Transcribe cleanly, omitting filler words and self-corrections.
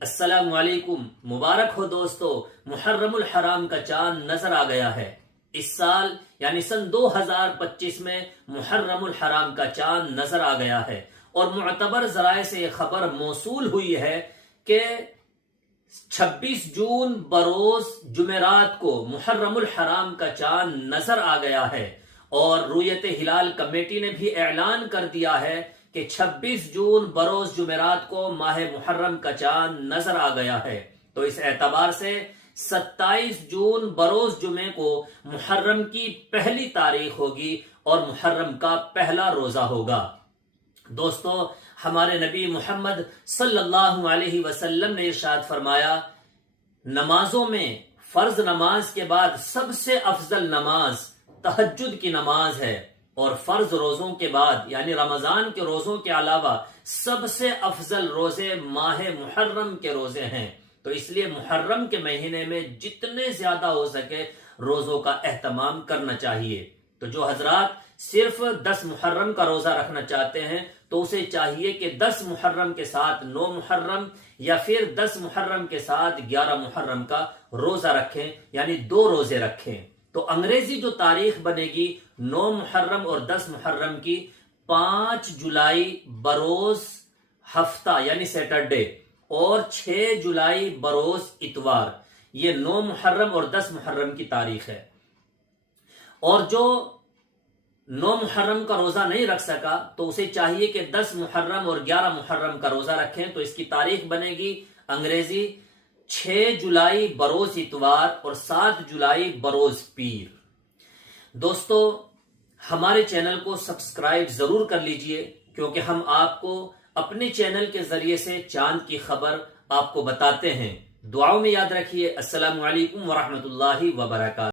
السلام علیکم، مبارک ہو دوستو، محرم الحرام کا چاند نظر آ گیا ہے۔ اس سال یعنی سن 2025 میں محرم الحرام کا چاند نظر آ گیا ہے، اور معتبر ذرائع سے یہ خبر موصول ہوئی ہے کہ 26 جون بروز جمعرات کو محرم الحرام کا چاند نظر آ گیا ہے، اور رؤیت ہلال کمیٹی نے بھی اعلان کر دیا ہے کہ 26 جون بروز جمعرات کو ماہ محرم کا چاند نظر آ گیا ہے۔ تو اس اعتبار سے 27 جون بروز جمعے کو محرم کی پہلی تاریخ ہوگی اور محرم کا پہلا روزہ ہوگا۔ دوستو، ہمارے نبی محمد صلی اللہ علیہ وسلم نے ارشاد فرمایا، نمازوں میں فرض نماز کے بعد سب سے افضل نماز تہجد کی نماز ہے، اور فرض روزوں کے بعد یعنی رمضان کے روزوں کے علاوہ سب سے افضل روزے ماہ محرم کے روزے ہیں۔ تو اس لیے محرم کے مہینے میں جتنے زیادہ ہو سکے روزوں کا اہتمام کرنا چاہیے۔ تو جو حضرات صرف 10 محرم کا روزہ رکھنا چاہتے ہیں تو اسے چاہیے کہ 10 محرم کے ساتھ 9 محرم یا پھر 10 محرم کے ساتھ 11 محرم کا روزہ رکھیں، یعنی 2 روزے رکھیں۔ تو انگریزی جو تاریخ بنے گی 9 محرم اور 10 محرم کی، 5 جولائی بروز ہفتہ یعنی سیٹرڈے اور 6 جولائی بروز اتوار، یہ 9 محرم اور 10 محرم کی تاریخ ہے۔ اور جو 9 محرم کا روزہ نہیں رکھ سکا تو اسے چاہیے کہ 10 محرم اور 11 محرم کا روزہ رکھیں، تو اس کی تاریخ بنے گی انگریزی 6 جولائی بروز اتوار اور 7 جولائی بروز پیر۔ دوستو، ہمارے چینل کو سبسکرائب ضرور کر لیجئے، کیونکہ ہم آپ کو اپنے چینل کے ذریعے سے چاند کی خبر آپ کو بتاتے ہیں۔ دعاؤں میں یاد رکھیے۔ السلام علیکم ورحمۃ اللہ وبرکاتہ۔